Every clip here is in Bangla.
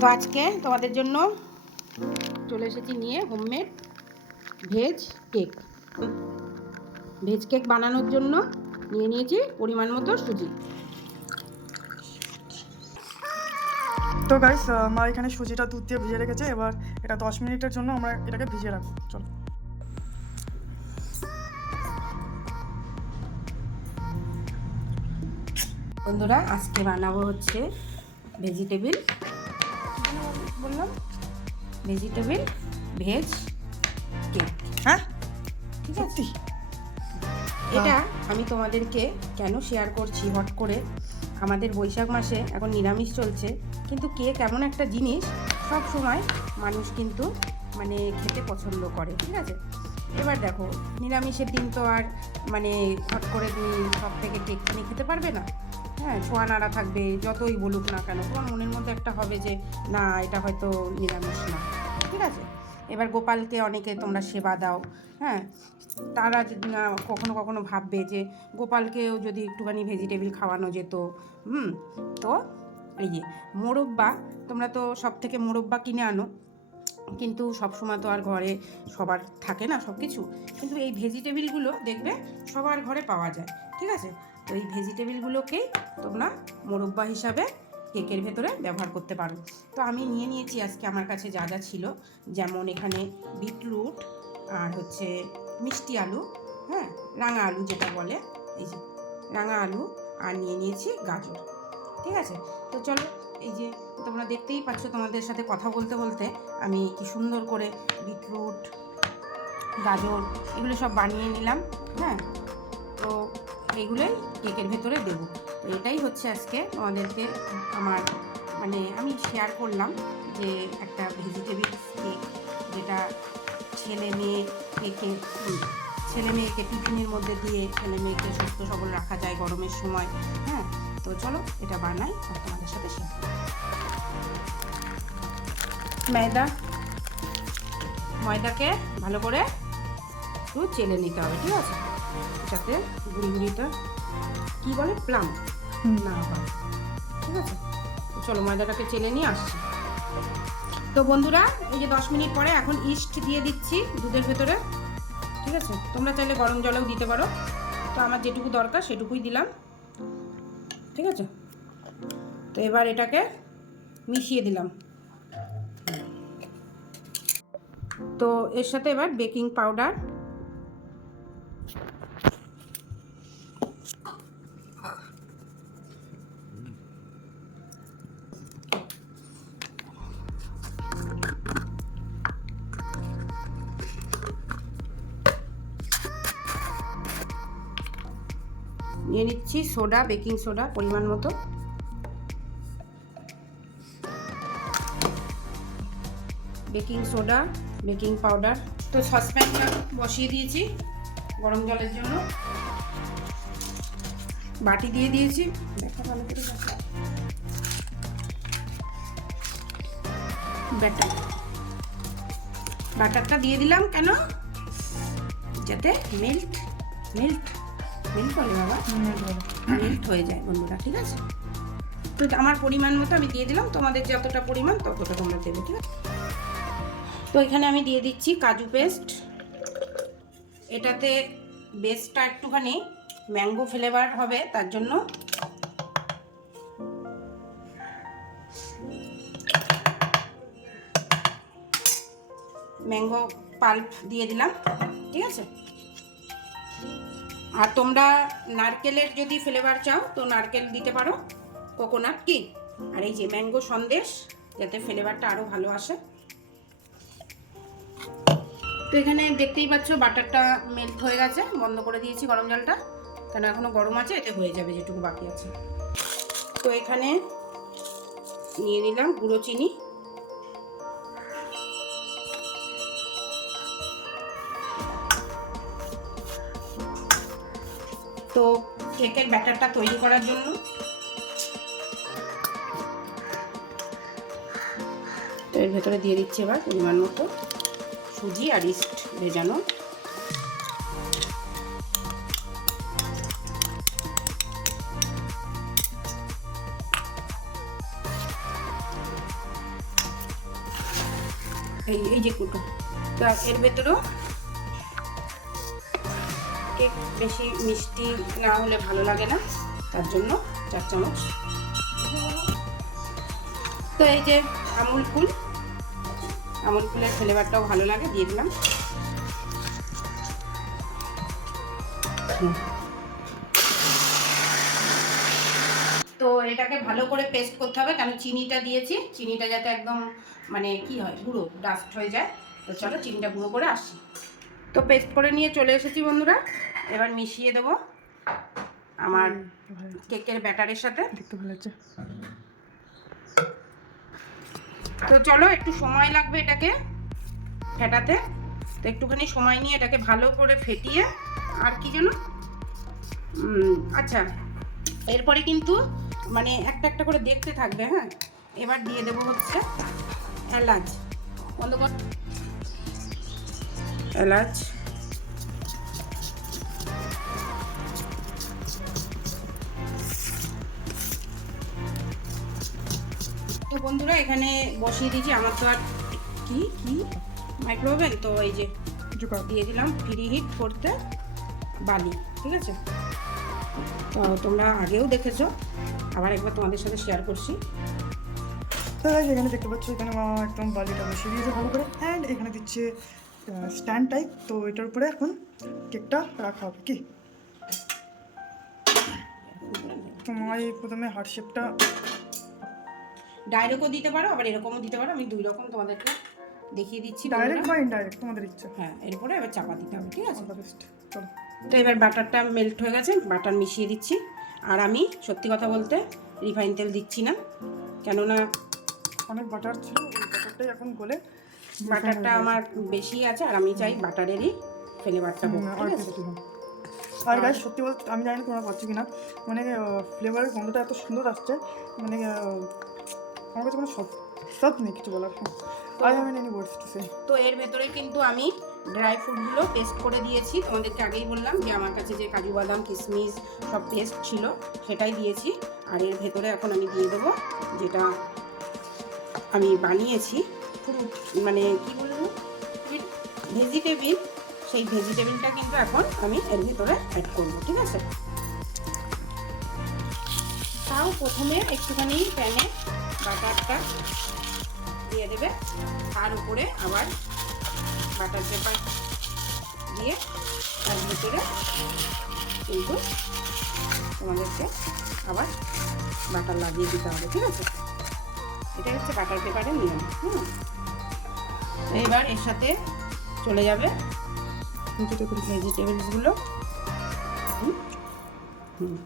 তো আজকে তোমাদের জন্য চলে এসেছি নিয়ে homemade veg cake veg cake বানানোর জন্য নিয়ে নিয়েছি পরিমাণ মতো সুজি। তো গাইস মা এখানে সুজিটা দুধ দিয়ে ভিজিয়ে রেখেছে। এবার এটা দশ মিনিটের জন্য আমরা এটাকে ভিজে রাখব। চলো। বন্ধুরা আজকে বানাবো হচ্ছে ভেজিটেবিল বললাম ভেজিটেবিল ভেজ কেক হ্যাঁ? ঠিক আছে? এটা আমি তোমাদেরকে কেন শেয়ার করছি হট করে? আমাদের বৈশাখ মাসে এখন নিরামিষ চলছে কিন্তু কেক এমন একটা জিনিস সব সময় মানুষ কিন্তু মানে খেতে পছন্দ করে ঠিক আছে? এবার দেখো নিরামিষের দিন তো আর মানে হট করে তুমি সব থেকে কেক কিনে খেতে পারবে না। হ্যাঁ ছোঁয়া নাড়া থাকবে, যতই বলুক না কেন। তোমার মনের মধ্যে একটা হবে যে, না, এটা হয়তো নিরামিষ না। ঠিক আছে? এবার গোপালকে অনেকে তোমরা সেবা দাও হ্যাঁ? তারা কখনো কখনো ভাববে যে, গোপালকেও যদি একটুখানি ভেজিটেবিল খাওয়ানো যেত, হুম? তো, এই যে, মোরব্বা, তোমরা তো সব থেকে মোরব্বা কিনে আনো। কিন্তু সব সময় তো আর ঘরে সবার থাকে না সব কিছু কিন্তু এই ভেজিটেবিলগুলো দেখবে সবার ঘরে পাওয়া যায়। ঠিক আছে? এই ভেজিটেবিলগুলোকেই তোমরা মোরব্বা হিসাবে কেকের ভেতরে ব্যবহার করতে পারো। তো আমি নিয়ে নিয়েছি আজকে আমার কাছে যা যা ছিল। যেমন এখানে বিটরুট আর হচ্ছে মিষ্টি আলু হ্যাঁ? রাঙা আলু যেটা বলে, এই যে রাঙা আলু আর নিয়ে নিয়েছি গাজর। ঠিক আছে? তো চলো, এই যে তোমরা দেখতেই পাচ্ছ তোমাদের সাথে কথা বলতে বলতে আমি কি সুন্দর করে বিটরুট, গাজর এগুলো সব বানিয়ে নিলাম হ্যাঁ? তো এইগুলোই কেকের ভেতরে দেবো। তো এটাই হচ্ছে আজকে আমাদেরকে আমার মানে আমি শেয়ার করলাম যে একটা ভেজিটেবিল কেক যেটা ছেলে মেয়ে কেকে, ছেলে মেয়েকে টিফিনের মধ্যে দিয়ে ছেলে মেয়েকে সুস্থ সবল রাখা যায় গরমের সময় হ্যাঁ? তো চলো এটা বানাই, আর তোমাদের সাথে শেয়ার ময়দা, ময়দাকে ভালো করে একটু চেলে নিতে হবে, ঠিক আছে? যাতে গুঁড়ি গুঁড়িটা কী বলে? প্লাম। না হয় ঠিক আছে? চলো ময়দাটাকে চেলে নিয়ে আসছি। তো বন্ধুরা এই যে দশ মিনিট পরে এখন ইস্ট দিয়ে দিচ্ছি দুধের ভেতরে। ঠিক আছে? তোমরা চাইলে গরম জলেও দিতে পারো। তো আমার যেটুকু দরকার সেটুকুই দিলাম। ঠিক আছে? তো এবার এটাকে মিশিয়ে দিলাম। তো এর সাথে এবার বেকিং পাউডার নিয়ে নিচ্ছি সোডা, বেকিং সোডা পরিমাণ মতো। Baking soda, baking powder. তো সসপ্যানটা বসিয়ে দিয়েছি গরম জলের জন্য। বাটি দিয়ে দিয়েছি। দেখা ভালো করে ব্যাটার। ব্যাটারটা দিয়ে দিলাম কেন? যাতে মেল্ট মেল্ট মেল্ট বলে বাবা। মেল্ট হয়ে যায় বন্ধুরা, ঠিক আছে? তো আমার পরিমাণ মতো আমি দিয়ে দিলাম, তোমাদের যতটা পরিমাণ ততটা তোমরা দেবে, ঠিক আছে? তো এখানে আমি দিয়ে দিচ্ছি কাজু পেস্ট। এটাতে বেস্টটা একটুখানি ম্যাঙ্গো ফ্লেভার হবে, তার জন্য। ম্যাঙ্গো পাল্প দিয়ে দিলাম, ঠিক আছে? আর তোমরা নারকেলের যদি ফ্লেভার চাও, তো নারকেল দিতে পারো। কোকোনাট কি? আর এই যে ম্যাঙ্গো সন্দেশ, যাতে ফ্লেভারটা আরও ভালো আসে। তো এখানে দেখতেই পাচ্ছ বাটারটা মেল্ট হয়ে গেছে। বন্ধ করে দিয়েছি গরম জলটা। কেন এখনও গরম আছে, এতে হয়ে যাবে যেটুকু বাকি আছে। তো এখানে নিয়ে নিলাম গুঁড়ো চিনি। তো কেকের ব্যাটারটা তৈরি করার জন্য। এর ভেতরে দিয়ে দিচ্ছি এবার পরিমাণ মতো সুজি আর ইস্ট ভেজানো। এই এই যে কুটো। তো এর ভেতরেও কেক বেশি মিষ্টি না হলে ভালো লাগে না। তার জন্য চার চামচ। তো এই যে আমুল কুল আমুল কুলের ফ্লেভারটাও ভালো লাগে, দিয়ে দিলাম। তো এটাকে ভালো করে পেস্ট করতে হবে, কারণ চিনিটা দিয়েছি। চিনিটা যাতে একদম মানে কি হয়, গুঁড়ো, ডাস্ট হয়ে যায়। তো চলো চিনিটা গুঁড়ো করে আসি তো পেস্ট করে নিয়ে চলে এসেছি বন্ধুরা। এবার মিশিয়ে দেবো আমার কেকের ব্যাটারের সাথে। দেখতে ভালো লাগছে। তো চলো একটু সময় লাগবে এটাকে ফেটাতে। তো একটুখানি সময় নিয়ে এটাকে ভালো করে ফেটিয়ে আর কি যেন আচ্ছা এরপরে কিন্তু মানে একটা একটা করে দেখতে থাকবে হ্যাঁ? এবার দিয়ে দেবো হচ্ছে এলাচ। বন্ধ এলাচ। তো বন্ধুরা এখানে বসিয়ে দিয়েছি। আমার তো আর কি কি? মাইক্রোওভেন তো এই যে দিয়ে দিলাম ফ্রি হিট করতে বালি ঠিক আছে? তো তোমরা আগেও দেখেছ আবার একবার তোমাদের সাথে শেয়ার করছি। তো এখানে দেখতে পাচ্ছ এখানে মা একদম বালিটা বসিয়ে দিয়েছে ভালো করে। অ্যান্ড এখানে দিচ্ছে স্ট্যান্ড টাইপ তো এটার উপরে এখন কেকটা রাখা হবে কি? তো মা এই প্রথমে হার্ট শেপটা ডাইরেক্টও দিতে পারো আবার এরকমও দিতে পারো আমি দুই রকম তোমাদেরকে দেখিয়ে দিচ্ছি ডাইরেক্ট বা ইনডাইরেক্ট তোমাদের ইচ্ছা। হ্যাঁ এরপরে এবার চাপা দিতে হবে ঠিক আছে? চলো। তো এবার বাটারটা মেল্ট হয়ে গেছে বাটার মিশিয়ে দিচ্ছি। আর আমি সত্যি কথা বলতে রিফাইন তেল দিচ্ছি না। কেননা অনেক বাটার ছিল ওই বাটারটাই এখন গলে বাটারটা আমার বেশি। আছে আর আমি চাই বাটারেরই ফ্লেভারটা ঠিক আছে? আর গাছ সত্যি বলতে আমি জানি না তোমরা পাচ্ছ কিনা মানে ফ্লেভারের গন্ধটা এত সুন্দর আসছে মানে আমার কাছে কোনো সব সব নেই কিছু বলার I have any words to say তো এর ভেতরে কিন্তু আমি ড্রাই ফ্রুটগুলো পেস্ট করে দিয়েছি। তোমাদেরকে আগেই বললাম যে আমার কাছে যে কাজু বাদাম কিশমিশ সব পেস্ট ছিল সেটাই দিয়েছি। আর এর ভেতরে এখন আমি দিয়ে দেবো যেটা আমি বানিয়েছি। পুরো মানে কি বলব? ভেজিটেবিল সেই ভেজিটেবিলটা কিন্তু এখন আমি এর ভিতরে অ্যাড করব, ঠিক আছে? তাও প্রথমে একটুখানি প্যানে বাটারটা দিয়ে দেবে, তার উপরে আবার বাটার পেপার দিয়ে তার ভিতরে কিন্তু তোমাদেরকে আবার বাটার লাগিয়ে দিতে হবে, ঠিক আছে? এটা হচ্ছে বাটার পেপারের নিয়ম, হুম? এবার এর সাথে চলে যাবে ভেজিটেবলসগুলো হুম।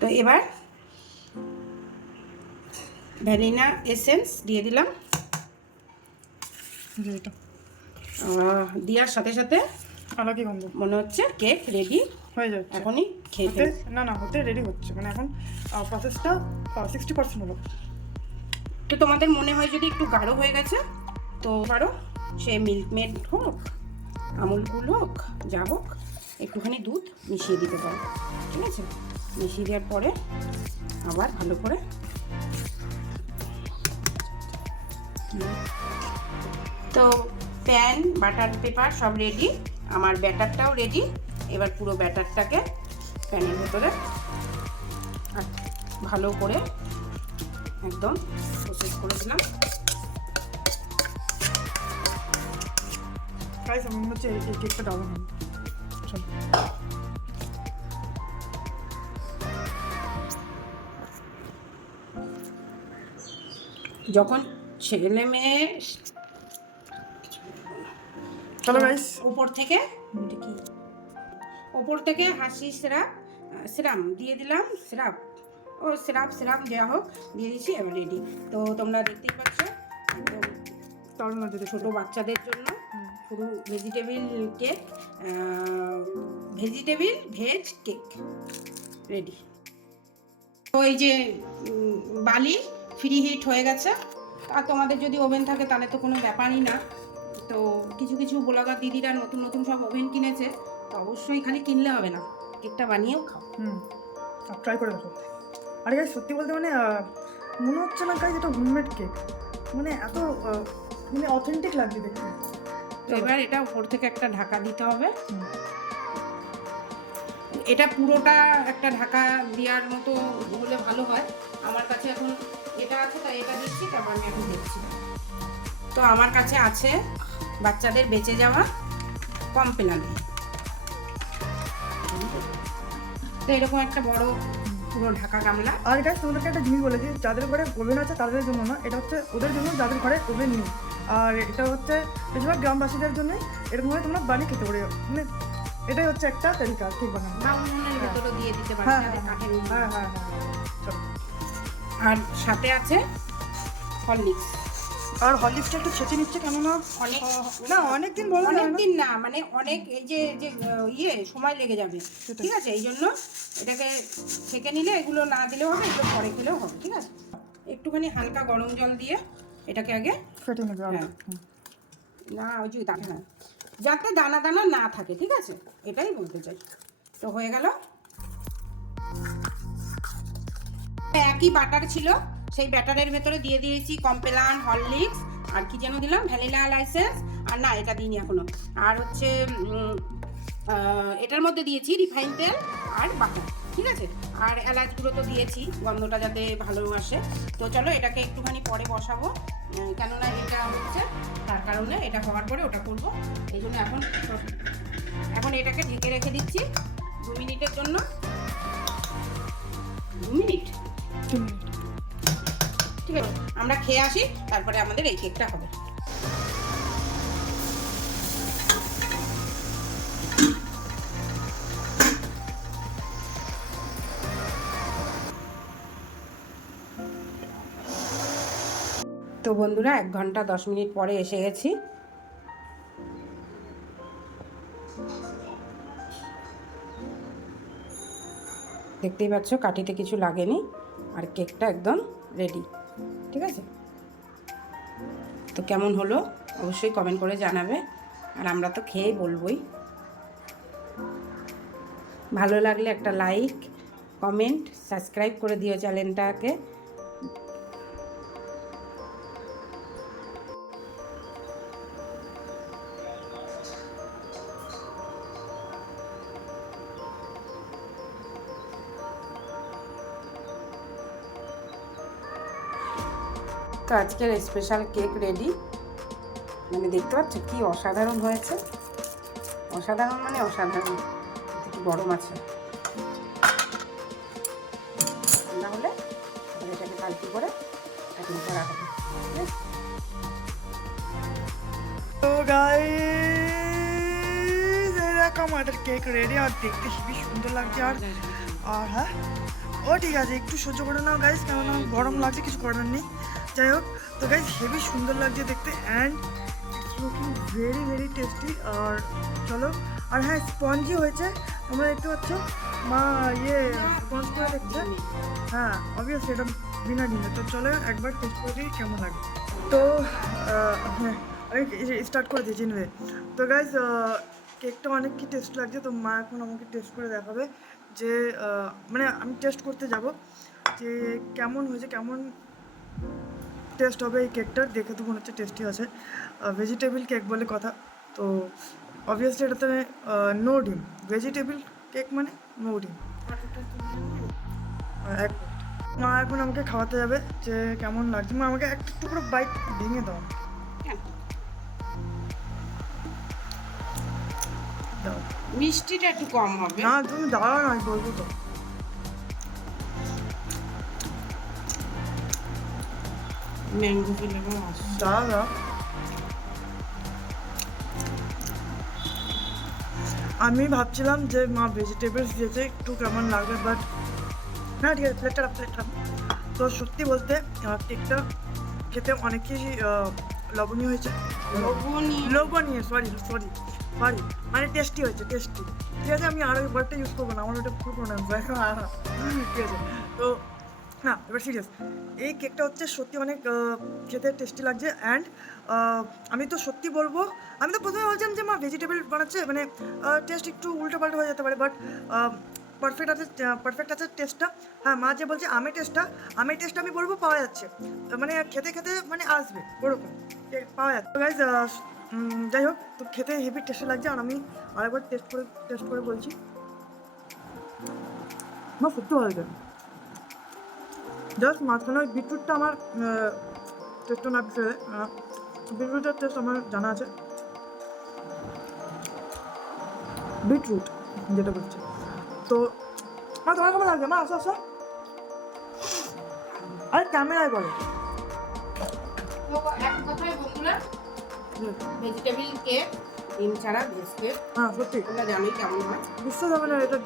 তো এবার ভ্যানিলা এসেন্স দিয়ে দিলাম। দেওয়ার সাথে সাথে আলাদা গন্ধ। মনে হচ্ছে কেক রেডি হয়ে যাচ্ছে। এখনই হতে ফেল। না না হতে রেডি হচ্ছে। মানে এখন প্রসেসটা সিক্সটি পার্সেন্ট হলো। তো তোমাদের মনে হয় যদি একটু গাঢ় হয়ে গেছে তো পারো সে মিল্ক মেড হোক আমুল কুল হোক যা হোক একটুখানি দুধ মিশিয়ে দিতে পারো। ঠিক আছে? মিশিয়ে দেওয়ার পরে আবার ভালো করে তো প্যান বাটার পেপার সব রেডি আমার ব্যাটারটাও রেডি এবার পুরো ব্যাটারটাকে প্যানের ভেতরে। আর ভালো করে একদম প্রসেস করে দিলাম। গাইস আমার মনে হচ্ছে এই এই কেকটা ডাউন হবে। যখন ছেলে মেয়ে চলো গাইস উপর থেকে ওপর থেকে হাসি সিরাপ সিরাম দিয়ে দিলাম, সিরাপ। ও, সিরাপ সিরাপ দেওয়া হোক, দিয়ে দিচ্ছি, এবার রেডি তো তোমরা দেখতেই পাচ্ছ ছোটো বাচ্চাদের জন্য পুরো vegetable cake vegetable veg cake ready তো এই যে বালি ফ্রি হিট হয়ে গেছে। আর তোমাদের যদি ওভেন থাকে, তাহলে তো কোনো ব্যাপারই না। তো কিছু কিছু বোলাগার দিদিরা নতুন নতুন সব ওভেন কিনেছে, তো অবশ্যই খালি কিনলে হবে না। কেকটা বানিয়েও খাও। হুম ট্রাই করে দেখো। আর গাইজ সত্যি বলতে মানে মনে হচ্ছে না গাইজ এটা হোমমেড কেক মানে এত মানে অথেন্টিক লাগছে দেখতে। তো এবার এটা উপর থেকে একটা ঢাকা দিতে হবে। এটা পুরোটা একটা ঢাকা দেওয়ার মতো হলে ভালো হয়। আমার কাছে এখন এটা আছে তাই এটা দিচ্ছি তারপর আমি এখন দেখছি। তো আমার কাছে আছে বাচ্চাদের বেঁচে যাওয়া কমপ্লেন তো এরকম একটা বড় পুরো ঢাকা গামলা। আর গাইজ তোমাদেরকে একটা জিনিস বলেছি যাদের ঘরে ওভেন আছে তাদের জন্য না এটা হচ্ছে ওদের জন্য যাদের ঘরে ওভেন নেই। আর এটা হচ্ছে বেশিরভাগ গ্রামবাসীদের জন্য এরকমভাবে তোমরা বানিয়ে খেতে পারো। মানে এটাই হচ্ছে একটা তরিকা কেক বানানো। বা উনুনের ভেতরে দিয়ে দিতে পারি হ্যাঁ হ্যাঁ হ্যাঁ হ্যাঁ হ্যাঁ আর সাথে আছে হরলিক্স। আর হরলিক্সটা একটু ছেঁচে নিচ্ছে কেননা অনেক না অনেক দিন বলা অনেক দিন না মানে অনেক এই যে যে ইয়ে সময় লেগে যাবে। ঠিক আছে? এই জন্য এটাকে ছেঁকে নিলে এগুলো না দিলেও হবে এগুলো পরে খেলেও হবে ঠিক আছে? একটুখানি হালকা গরম জল দিয়ে এটাকে আগে ফেটে নেবে হ্যাঁ। না ওই যে দানা। যাতে দানা দানা না থাকে ঠিক আছে? এটাই বলতে চাই। তো হয়ে গেল। একই বাটার ছিল। সেই ব্যাটারের ভেতরে দিয়ে দিয়েছি কম্পেলান, হরলিক্স, আর কি যেন দিলাম? ভ্যানিলা লাইসেন্স, আর না, এটা দিইনি এখনও। আর হচ্ছে এটার মধ্যে দিয়েছি রিফাইন তেল আর বাটার, ঠিক আছে? আর এলাচগুলো তো দিয়েছি, গন্ধটা যাতে ভালো আসে। তো চলো, এটাকে একটুখানি পরে বসাবো। কেননা এটা হচ্ছে, তার কারণে এটা হওয়ার পরে ওটা করব। এই জন্য এখন এখন এটাকে ঢেকে রেখে দিচ্ছি দু মিনিটের জন্য। আমরা খেয়ে আসি, তারপরে আমাদের এই কেকটা হবে। তো বন্ধুরা, এক ঘণ্টা দশ মিনিট পরে এসে গেছি। দেখতেই পাচ্ছ, কাঠিতে কিছু লাগেনি, আর কেকটা একদম রেডি ঠিক আছে? তো কেমন হলো? অবশ্যই কমেন্ট করে জানাবে। আর আমরা তো খেয়ে বলবই। ভালো লাগলে একটা লাইক কমেন্ট সাবস্ক্রাইব করে দিও চ্যানেলটাকে। তো আজকের স্পেশাল কেক রেডি মানে দেখতে পাচ্ছ কি অসাধারণ হয়েছে। অসাধারণ মানে অসাধারণ। গরম আছে? ঠান্ডা হলে এটাকে পাল্টি করে এখন করা হবে এরকম আমাদের কেক রেডি আর দেখতে খুবই সুন্দর লাগছে। আর আর হ্যাঁ ও, ঠিক আছে, একটু সহ্য করে নাও গাইস কেননা গরম লাগছে, কিছু করার নেই। যাই হোক, তো গাইস হেভি সুন্দর লাগছে দেখতে and looking very very tasty আর চলো, আর হ্যাঁ স্পঞ্জি হয়েছে, তোমরা দেখতে পাচ্ছ, মা ইয়ে স্পঞ্জ করে দেখছে। হ্যাঁ অবভিয়াসলি এটা বিনা ডিমে, তো চলো একবার টেস্ট করে দিই কেমন লাগে। তো হ্যাঁ আমি স্টার্ট করে দিয়েছি নেবে তো গাইজ কেকটা অনেক কি টেস্ট লাগছে, তো মা এখন আমাকে টেস্ট করে দেখাবে। যে মানে আমি টেস্ট করতে যাব যে কেমন হয়েছে, কেমন টেস্ট হবে এই কেকটার দেখে তো মনে হচ্ছে টেস্টি আছে। ভেজিটেবিল কেক বলে কথা। তো অবভিয়াসলি এটাতে নো ডিম। ভেজিটেবিল কেক মানে নো ডিম। এক মা এখন আমাকে খাওয়াতে যাবে যে কেমন লাগছে। মা আমাকে একটু একটু করে বাইক ভেঙে দাও। মিষ্টিটা একটু কম হবে। না তুমি দাঁড়াও না আমি বলব তো। ম্যাঙ্গো ফ্লেভার দাঁড়াও দাঁড়াও আমি ভাবছিলাম যে মা ভেজিটেবলস দিয়েছে একটু কেমন লাগবে বাট না ঠিক আছে প্লেটটা প্লেটটা তো সত্যি বলতে কেকটা খেতে অনেকই লবণীয় হয়েছে। লবণীয় লবণীয় সরি সরি সরি মানে টেস্টি হয়েছে টেস্টি ঠিক আছে, আমি আরও ওয়ার্ডটা ইউজ করব না, আমার ওটা ফুল প্রোনাউন্স ঠিক আছে, তো, না, এবার সিরিয়াস এই কেকটা হচ্ছে সত্যি অনেক খেতে টেস্টি লাগছে অ্যান্ড আমি তো সত্যি বলব, আমি তো প্রথমে বলছিলাম যে মা ভেজিটেবল বানাচ্ছে মানে টেস্ট একটু উল্টো পাল্টা হয়ে যেতে পারে বাট পারফেক্ট আছে পারফেক্ট আছে টেস্টটা হ্যাঁ মা যে বলছে আমের টেস্টটা আমের টেস্টটা আমি বলব, পাওয়া যাচ্ছে। মানে খেতে খেতে মানে আসবে, ওরকম পাওয়া যাচ্ছে। গাইজ যাই হোক, তো খেতে হেভি টেস্ট লাগছে, আর আমি আরেকবার টেস্ট করে টেস্ট করে বলছি। না, সত্যি ভালো লাগে। জাস্ট মাঝখানে ওই বিটরুটটা আমার টেস্টটা না বিষয়ে বিটরুটের টেস্ট আমার জানা আছে। বিটরুট, যেটা বলছে। তো, মা, তোমার কেমন লাগছে? মা, আসো আসো। আরে, ক্যামেরায় বলো। কথায় বন্ধুরা ভেজিটেবিল কেক ডিম ছাড়া ভেজ কেক হ্যাঁ সত্যি। তোমরা জানোই কেমন হয়। বিশ্বাস হবে না এটা